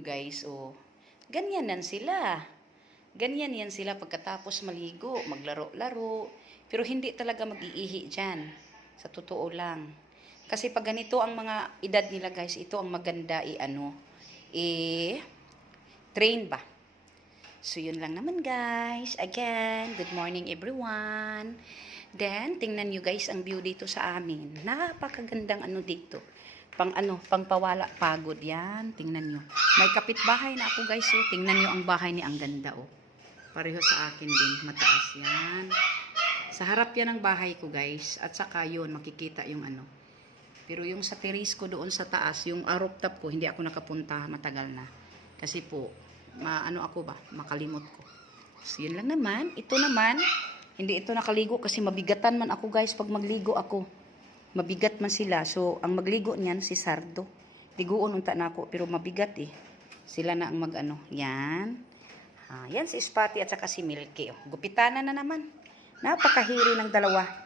nyo guys, oh. Ganyan yan sila. Ganyan yan sila pagkatapos maligo, maglaro-laro. Pero hindi talaga mag-iihi dyan. Sa totoo lang. Kasi pag ganito ang mga edad nila guys, ito ang maganda train ba? So, yun lang naman guys. Again, good morning everyone. Then, tingnan nyo guys ang view dito sa amin. Napakagandang dito. Pang pawala pagod yan. Tingnan nyo. May kapitbahay na ako guys. So, tingnan nyo ang bahay ni ang ganda oh. Pareho sa akin din. Mataas yan. Sa harap yan ang bahay ko guys. At saka yun, makikita yung Pero yung sa terrace ko doon sa taas, yung rooftop ko, hindi ako nakapunta. Matagal na. Kasi po, makalimot ko. So, yun lang naman. Ito naman, hindi ito nakaligo kasi mabigatan man ako guys pag magligo ako. Mabigat man sila. So, ang magligo niyan si Sardo. Liguon unta na ako pero mabigat eh. Sila na ang Yan. Yan si Spotty at saka si Milky. Oh. Gupitanan na naman. Napakahiri ng dalawa.